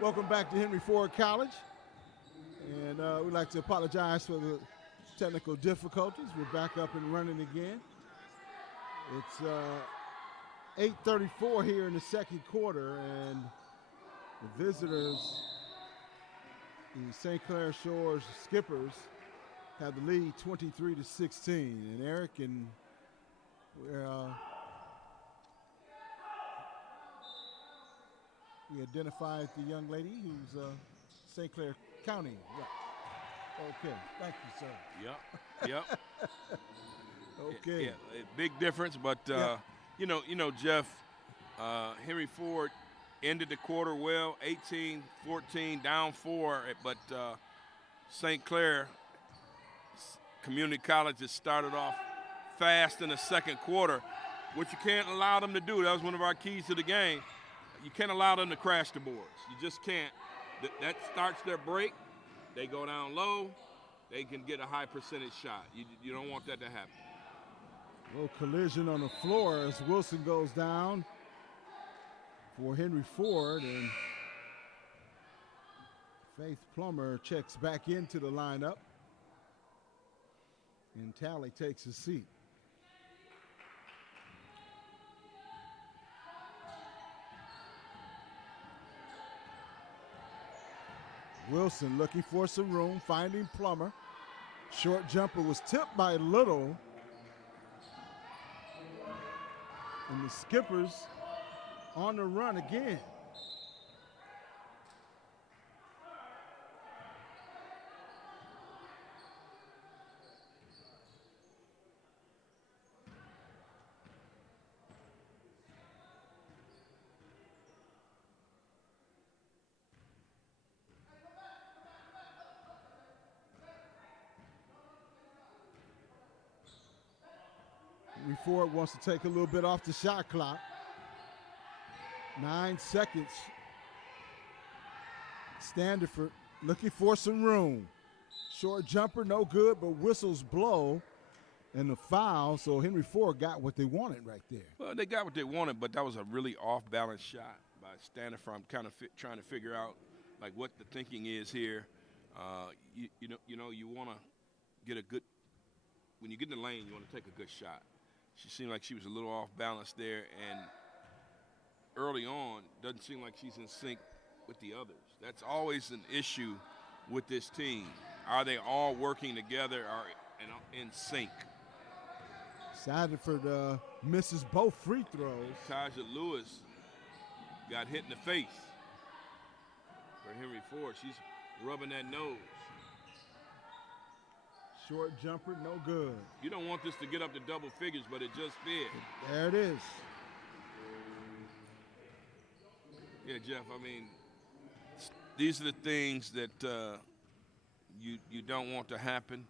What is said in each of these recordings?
Welcome back to Henry Ford College. And we'd like to apologize for the technical difficulties. We're back up and running again. It's 8:34 here in the second quarter, and the visitors, the St. Clair Shores Skippers, have the lead 23-16. And Eric, and we identified the young lady who's St. Clair County. Yeah. Okay, thank you, sir. Yep. Okay. Yeah, big difference, but you know, Jeff, Henry Ford ended the quarter well, 18-14, down 4, but St. Clair Community College has started off fast in the second quarter, which you can't allow them to do. That was one of our keys to the game. You can't allow them to crash the boards. You just can't. That starts their break. They go down low. They can get a high percentage shot. You don't want that to happen. Little collision on the floor as Wilson goes down for Henry Ford, and Faith Plummer checks back into the lineup, and Tally takes a seat. Wilson looking for some room, finding Plummer. Short jumper was tipped by Little. And the Skippers on the run again. Ford wants to take a little bit off the shot clock. 9 seconds. Standiford looking for some room. Short jumper, no good, but whistles blow and the foul. So Henry Ford got what they wanted right there. Well, they got what they wanted, but that was a really off-balance shot by Standiford. I'm kind of trying to figure out like what the thinking is here. You want to get a good. When you get in the lane, you want to take a good shot. She seemed like she was a little off balance there, and early on, doesn't seem like she's in sync with the others. That's always an issue with this team. Are they all working together or in sync? Standiford misses both free throws. Taja Lewis got hit in the face for Henry Ford. She's rubbing that nose. Short jumper, no good. You don't want this to get up to double figures, but it just did. There it is. Yeah, Jeff, I mean, these are the things that you don't want to happen.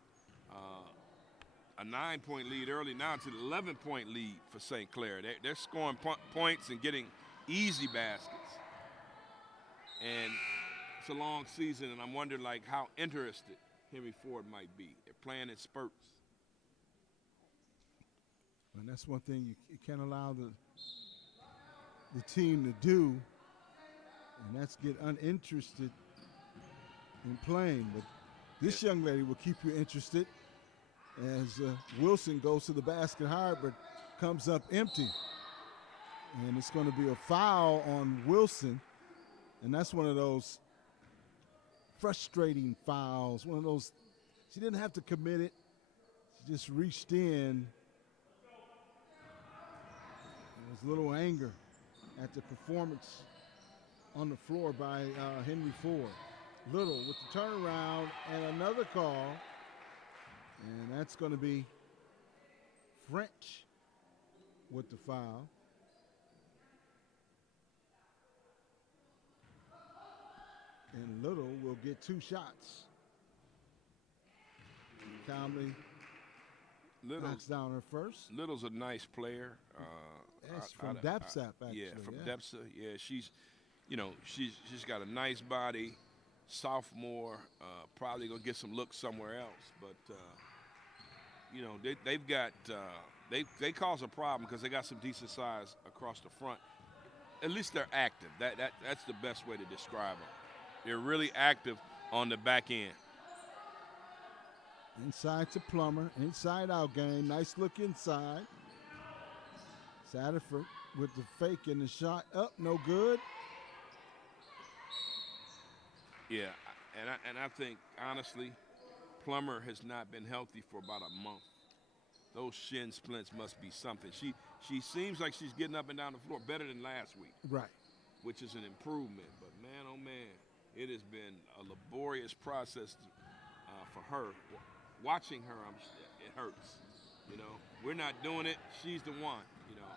A 9-point lead early, now it's an 11-point lead for St. Clair. They're scoring points and getting easy baskets. And it's a long season, and I'm wondering, like, how interested Henry Ford might be. They're playing in spurts. And that's one thing you can't allow the team to do, and that's get uninterested in playing. But this young lady will keep you interested as Wilson goes to the basket hard but comes up empty. And it's going to be a foul on Wilson, and that's one of those frustrating fouls, one of those, she didn't have to commit it, she just reached in. There was a little anger at the performance on the floor by Henry Ford. Little with the turnaround and another call, and that's going to be French with the foul. And Little will get 2 shots. Conley knocks down her first. Little's a nice player. Yes, from DAPSAP, actually. Yeah, from DAPSA. Yeah, she's got a nice body. Sophomore, probably gonna get some looks somewhere else. But they've got they cause a problem because they got some decent size across the front. At least they're active. That's the best way to describe them. They're really active on the back end. Inside to Plummer, inside out game. Nice look inside. Satterford with the fake and the shot up, no good. Yeah, and I think honestly, Plummer has not been healthy for about a month. Those shin splints must be something. She seems like she's getting up and down the floor better than last week. Right. Which is an improvement. But man, oh man, it has been a laborious process for her. Watching her, it hurts. You know, we're not doing it. She's the one. You know.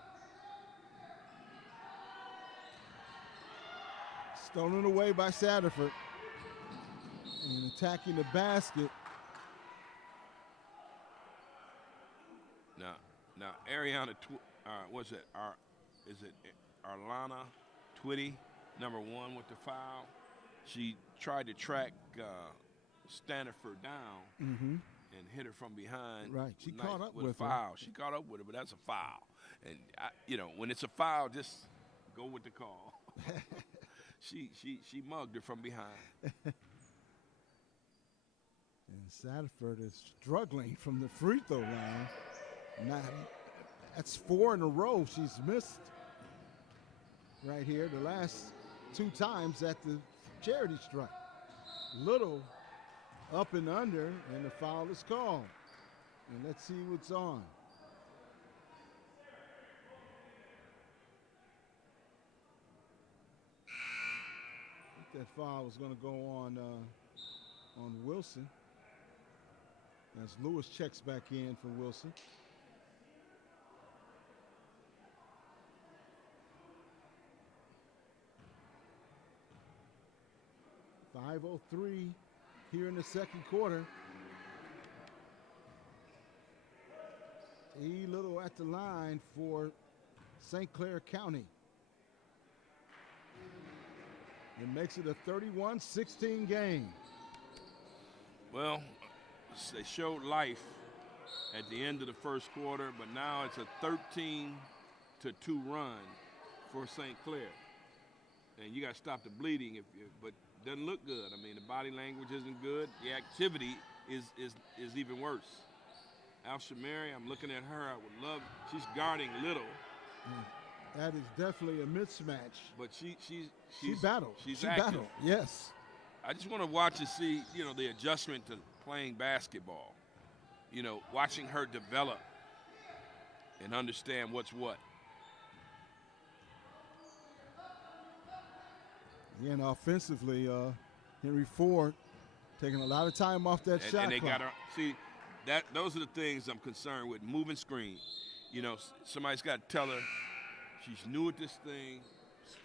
Stolen away by Satterford. And attacking the basket. Now Ariana, what's that? Is it Arlana Twitty, number 1 with the foul? She tried to track Stanford down and hit her from behind. Right, she caught up with a foul. She caught up with her, but that's a foul. And you know, when it's a foul, just go with the call. She mugged her from behind. And Satterford is struggling from the free throw line. That's 4 in a row she's missed right here. The last 2 times at the charity stripe. Little up and under, and the foul is called. And let's see what's on. I think that foul was going to go on Wilson. As Lewis checks back in for Wilson. .503 here in the second quarter. E. Little at the line for St. Clair County. It makes it a 31-16 game. Well, they showed life at the end of the first quarter, but now it's a 13-2 run for St. Clair. And you got to stop the bleeding, but it doesn't look good. I mean, the body language isn't good. The activity is even worse. Al-Shamari, I'm looking at her. I would love. She's guarding Little. That is definitely a mismatch. But she battled. She's active. Battled. Yes. I just want to watch and see, you know, the adjustment to playing basketball. You know, watching her develop and understand what's what. Again, offensively, Henry Ford taking a lot of time off that shot. And they clock. got her. See, those are the things I'm concerned with. Moving screen. You know, somebody's got to tell her she's new at this thing.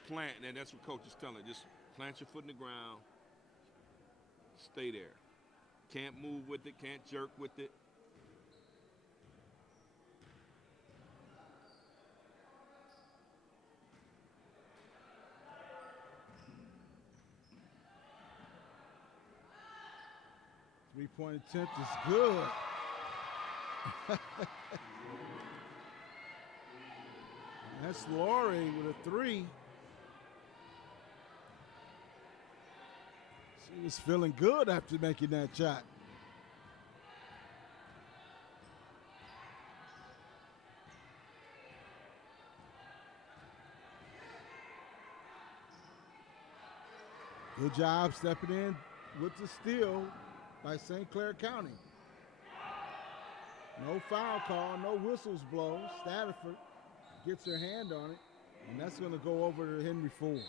Plant, and that's what coach is telling her. Just plant your foot in the ground. Stay there. Can't move with it. Can't jerk with it. Three-point attempt is good. That's Laurie with a 3. She was feeling good after making that shot. Good job stepping in with the steal by St. Clair County. No foul call, no whistles blown. Stafford gets her hand on it, and that's going to go over to Henry Ford.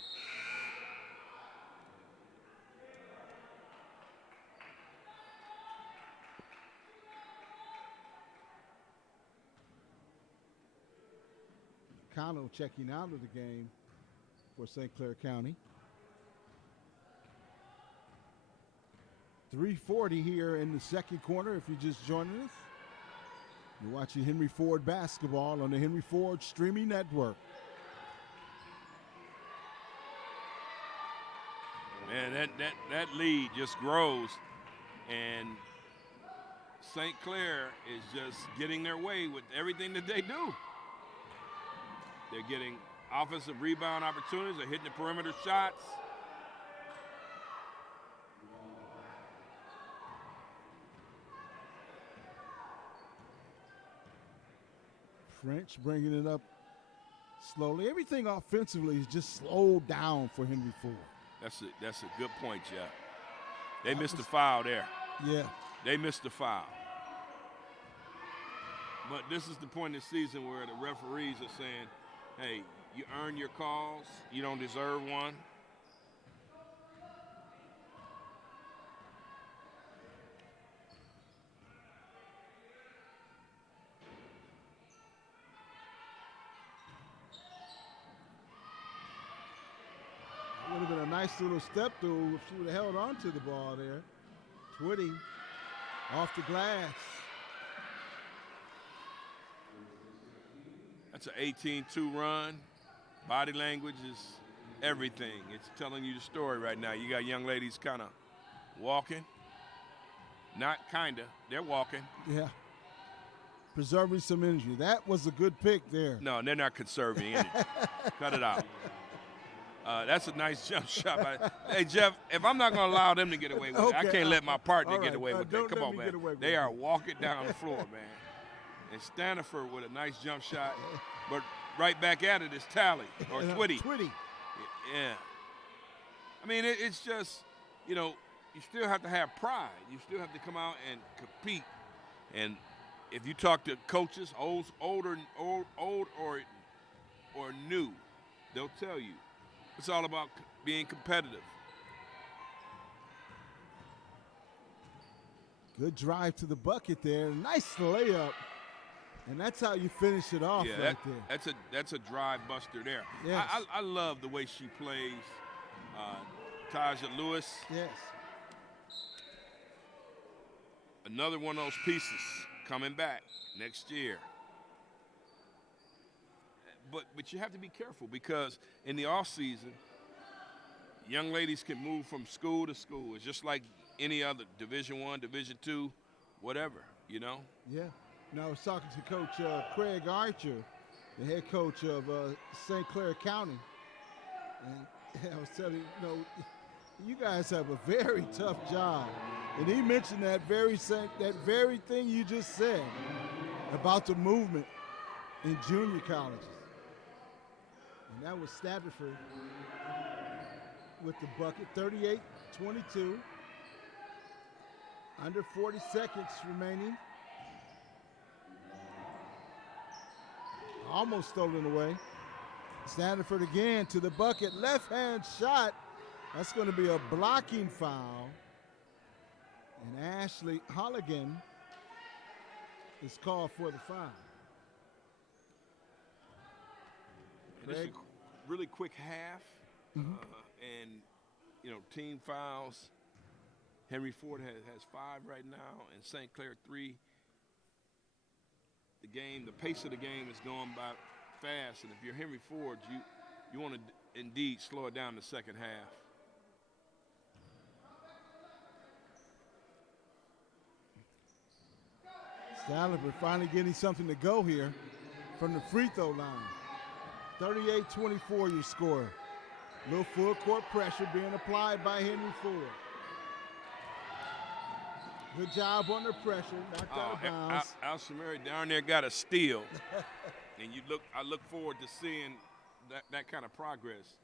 Cano checking out of the game for St. Clair County. 3:40 here in the second quarter if you're just joining us. You're watching Henry Ford basketball on the Henry Ford streaming network. Man, that lead just grows, and St. Clair is just getting their way with everything that they do. They're getting offensive rebound opportunities. They're hitting the perimeter shots. French bringing it up slowly. Everything offensively is just slowed down for Henry Ford. That's a good point, Jeff. They missed the foul there. Yeah. They missed the foul. But this is the point in the season where the referees are saying, hey, you earn your calls. You don't deserve one. Would have been a nice little step through if she would have held on to the ball there. Twitty off the glass. That's an 18-2 run. Body language is everything. It's telling you the story right now. You got young ladies kind of walking. Not kind of. They're walking. Yeah. Preserving some energy. That was a good pick there. No, they're not conserving energy. Cut it out. That's a nice jump shot. Hey, Jeff, if I'm not going to allow them to get away with it, I can't let my partner get away with it. Come on, man. They are walking down the floor, man. And Staniford with a nice jump shot. But right back at it is Tally or Twitty. Twitty. Yeah. I mean, it's just, you know, you still have to have pride. You still have to come out and compete. And if you talk to coaches, old or new, they'll tell you. It's all about being competitive. Good drive to the bucket there. Nice layup. And that's how you finish it off right there. That's a drive buster there. Yes. I love the way she plays. Taja Lewis. Yes. Another one of those pieces coming back next year. But you have to be careful because in the off season, young ladies can move from school to school. It's just like any other Division I, Division II, whatever, you know? Yeah. Now I was talking to Coach Craig Archer, the head coach of St. Clair County, and I was telling him, you know, you guys have a very tough job. And he mentioned that very thing you just said about the movement in junior colleges. And that was Stafford with the bucket, 38-22. Under 40 seconds remaining. Almost stolen away. Stafford again to the bucket, left-hand shot. That's going to be a blocking foul. And Ashley Holligan is called for the foul. And it's a really quick half, and you know, team fouls. Henry Ford has 5 right now, and St. Clair 3. The pace of the game is going by fast, and if you're Henry Ford, you want to indeed slow it down the second half. Stafford finally getting something to go here from the free throw line. 38-24 your score. A little full court pressure being applied by Henry Ford. Good job under pressure, knocked out of bounds. Al Shamari down there got a steal, and I look forward to seeing that kind of progress.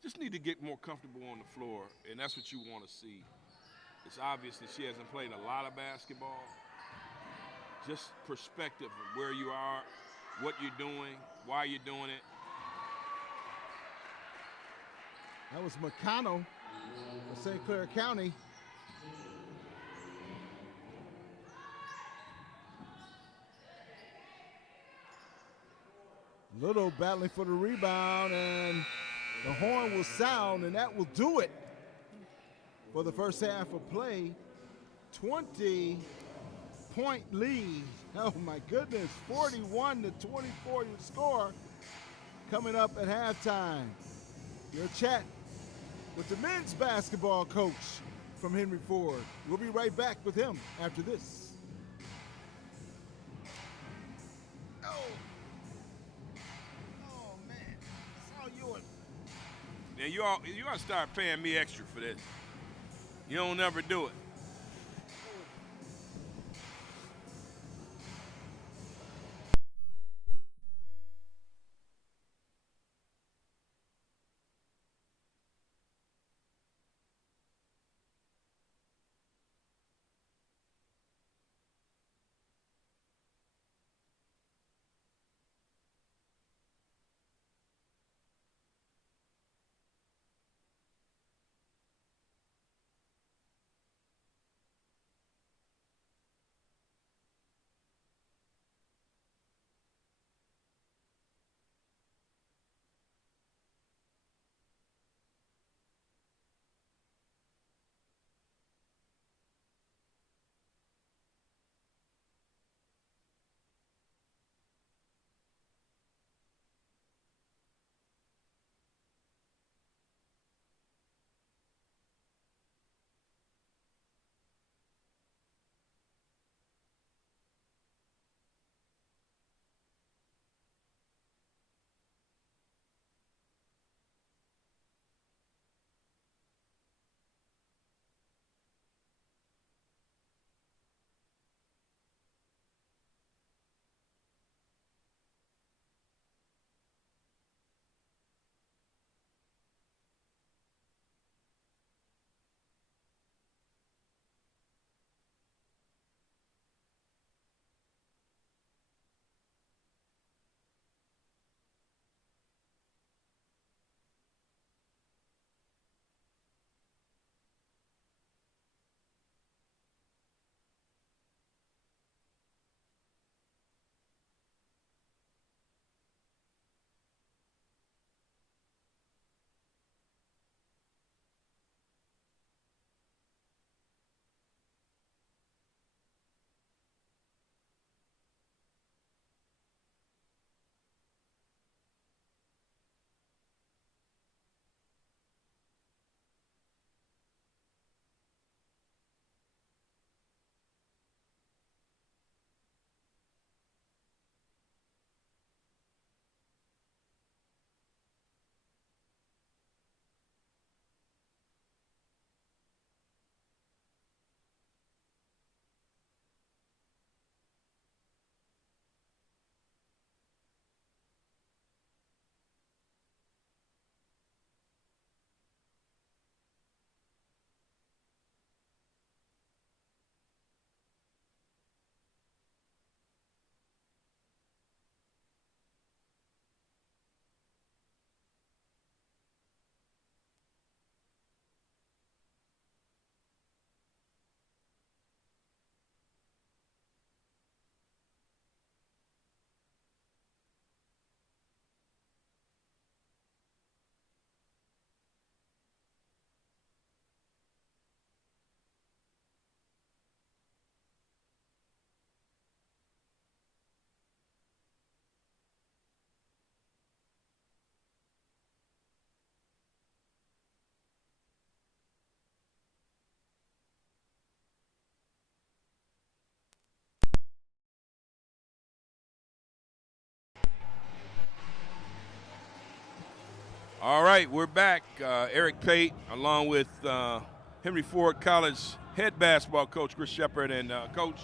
Just need to get more comfortable on the floor, and that's what you want to see. It's obvious that she hasn't played a lot of basketball. Just perspective of where you are, what you're doing, why you're doing it. That was McConnell of St. Clair County. Little battling for the rebound, and the horn will sound, and that will do it for the first half of play. 20-point lead. Oh my goodness, 41-24 your score coming up at halftime. Your chat with the men's basketball coach from Henry Ford. We'll be right back with him after this. And you ought to start paying me extra for this. You don't never do it. All right, we're back. Eric Pate, along with Henry Ford College head basketball coach Chris Shepard. And Coach,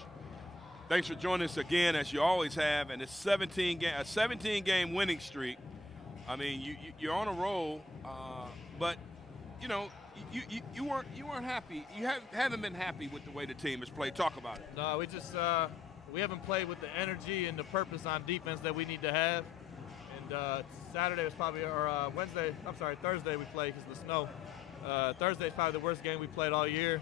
thanks for joining us again, as you always have. And it's a 17-game winning streak. I mean, you're on a roll, but you know you weren't happy. You haven't been happy with the way the team has played. Talk about it. No, we just we haven't played with the energy and the purpose on defense that we need to have. And Saturday was probably, or Thursday we played because of the snow. Thursday is probably the worst game we played all year.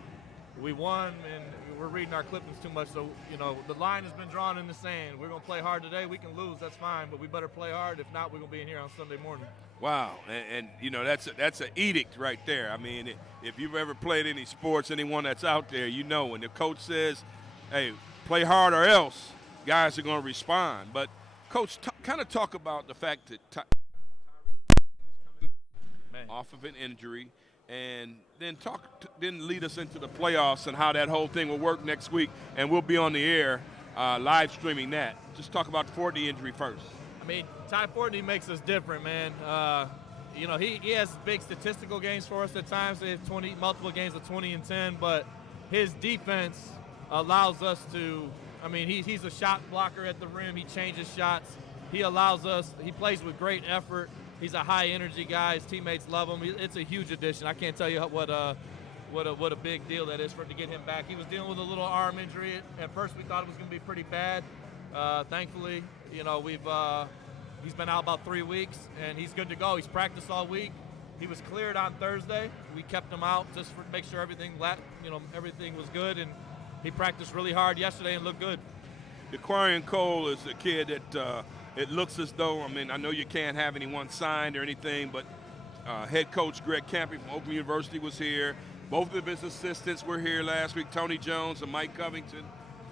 We won, and we're reading our clippings too much. So, you know, the line has been drawn in the sand. We're going to play hard today. We can lose, that's fine, but we better play hard. If not, we're going to be in here on Sunday morning. Wow, and you know, that's an edict right there. I mean, if you've ever played any sports, anyone that's out there, you know, when the coach says, hey, play hard or else, guys are going to respond. But, Coach, kind of talk about the fact that off of an injury, and then lead us into the playoffs and how that whole thing will work next week. And we'll be on the air live streaming that. Just talk about the Fortney injury first. I mean, Ty Fortney makes us different, man. You know, he has big statistical games for us at times. They have multiple games of 20 and 10, but his defense allows us to. I mean, he's a shot blocker at the rim. He changes shots. He allows us. He plays with great effort. He's a high energy guy. His teammates love him. It's a huge addition. I can't tell you what a big deal that is to get him back. He was dealing with a little arm injury. At first, we thought it was going to be pretty bad. Thankfully, you know, he's been out about 3 weeks, and he's good to go. He's practiced all week. He was cleared on Thursday. We kept him out just to make sure everything was good, and he practiced really hard yesterday and looked good. Aquarian Cole is a kid that it looks as though, I mean, I know you can't have anyone signed or anything, but head coach Greg Campy from Oakland University was here. Both of his assistants were here last week, Tony Jones and Mike Covington.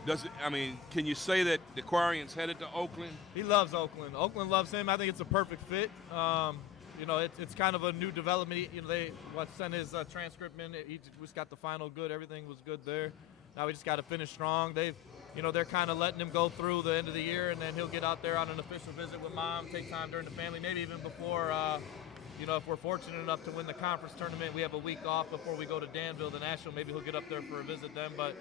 Can you say that the Aquarian's headed to Oakland? He loves Oakland. Oakland loves him. I think it's a perfect fit. You know, it's kind of a new development. You know, they sent his transcript in. He just got the final good. Everything was good there. Now we just got to finish strong. They're kind of letting him go through the end of the year, and then he'll get out there on an official visit with mom, take time during the family, maybe even before, if we're fortunate enough to win the conference tournament, we have a week off before we go to Danville, the National. Maybe he'll get up there for a visit then. But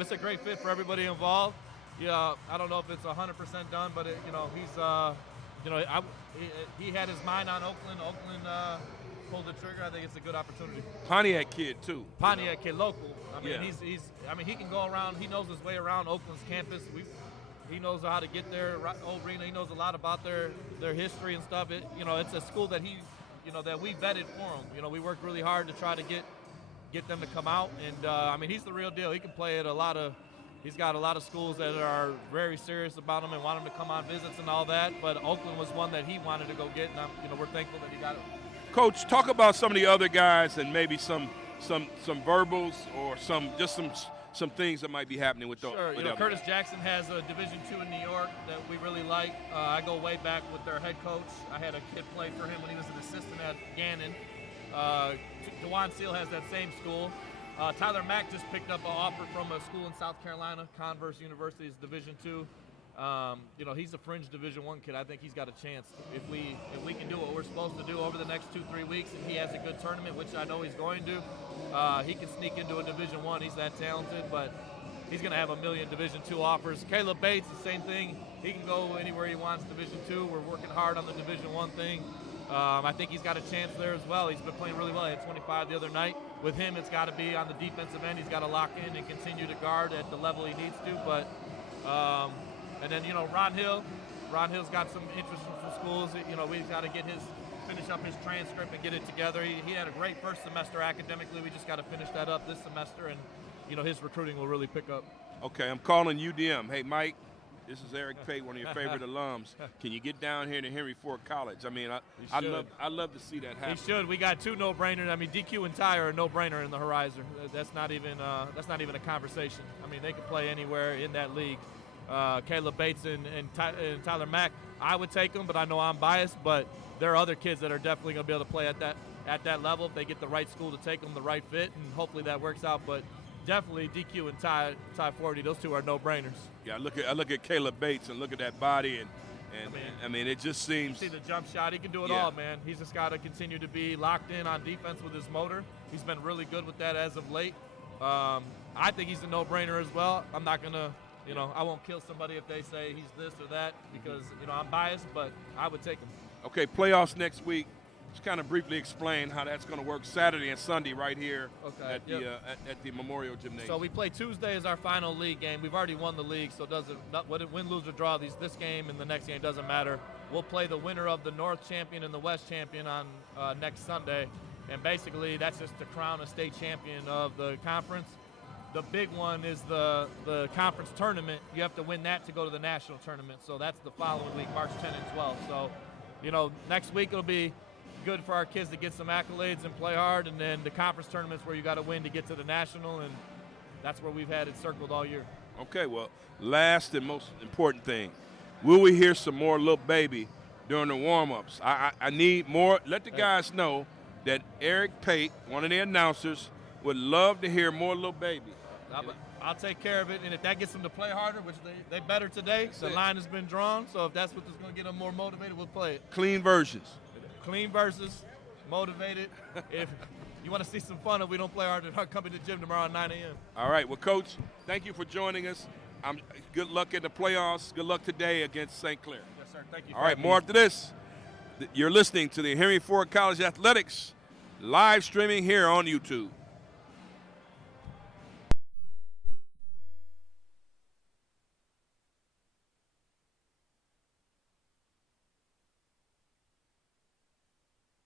it's a great fit for everybody involved. Yeah, I don't know if it's 100% done, but he had his mind on Oakland. Oakland pulled the trigger. I think it's a good opportunity. Pontiac kid too. Pontiac kid, local. I mean, yeah. he can go around. He knows his way around Oakland's campus. He knows how to get there. Old Arena. He knows a lot about their history and stuff. It's a school that that we vetted for him. You know, we worked really hard to try to get them to come out. And he's the real deal. He can play at he's got a lot of schools that are very serious about him and want him to come on visits and all that. But Oakland was one that he wanted to go get, and we're thankful that he got it. Coach, talk about some of the other guys and maybe some verbals or some things that might be happening with those. Sure. Curtis Jackson has a Division II in New York that we really like. I go way back with their head coach. I had a kid play for him when he was an assistant at Gannon. DeJuan Seal has that same school. Tyler Mack just picked up an offer from a school in South Carolina, Converse University is Division II. He's a fringe Division I kid. I think he's got a chance. If we can do what we're supposed to do over the next 2-3 weeks, and he has a good tournament, which I know he's going to, he can sneak into a Division I. He's that talented, but he's going to have a million Division II offers. Caleb Bates, the same thing. He can go anywhere he wants, Division II. We're working hard on the Division I thing. I think he's got a chance there as well. He's been playing really well. He had 25 the other night. With him, it's got to be on the defensive end. He's got to lock in and continue to guard at the level he needs to. But and then, Ron Hill. Ron Hill's got some interest from some schools. We've got to finish up his transcript and get it together. He had a great first semester academically. We just got to finish that up this semester, and, his recruiting will really pick up. Okay, I'm calling UDM. Hey, Mike, this is Eric Pate, one of your favorite alums. Can you get down here to Henry Ford College? I mean, I'd love to see that happen. He should. We got two no-brainers. I mean, DQ and Ty are a no-brainer in the Horizon. That's not even a conversation. I mean, they could play anywhere in that league. Caleb Bates and Tyler Mack, I would take them, but I know I'm biased. But there are other kids that are definitely going to be able to play at that level if they get the right school to take them, the right fit, and hopefully that works out. But definitely DQ and Ty Fortney, those two are no-brainers. Yeah, I look at Caleb Bates and look at that body, And I mean, it just seems. See the jump shot. He can do it Yeah. all, man. He's just got to continue to be locked in on defense with his motor. He's been really good with that as of late. I think he's a no-brainer as well. I'm not going to, I won't kill somebody if they say he's this or that because, I'm biased, but I would take him. Okay, playoffs next week. Just kind of briefly explain how that's going to work Saturday and Sunday right here at the Memorial Gymnasium. So we play Tuesday as our final league game. We've already won the league, so it doesn't win, lose, or draw. This game and the next game doesn't matter. We'll play the winner of the North champion and the West champion on next Sunday, and basically that's just to crown a state champion of the conference. The big one is the conference tournament. You have to win that to go to the national tournament. So that's the following week, March 10 and 12. So, next week it'll be good for our kids to get some accolades and play hard, and then the conference tournaments where you got to win to get to the national, and that's where we've had it circled all year. Okay, well, last and most important thing, will we hear some more Lil Baby during the warm-ups? I need more. Let the guys know that Eric Pate, one of the announcers, would love to hear more Lil Baby. I'll take care of it, and if that gets them to play harder, which they better today, the line has been drawn, so if that's what's going to get them more motivated, we'll play it. Clean versions. Clean versus, motivated. If you want to see some fun, if we don't play hard, come to the gym tomorrow at 9 a.m. All right. Well, Coach, thank you for joining us. Good luck in the playoffs. Good luck today against St. Clair. Yes, sir. Thank you. All right. More after this. You're listening to the Henry Ford College Athletics live streaming here on YouTube.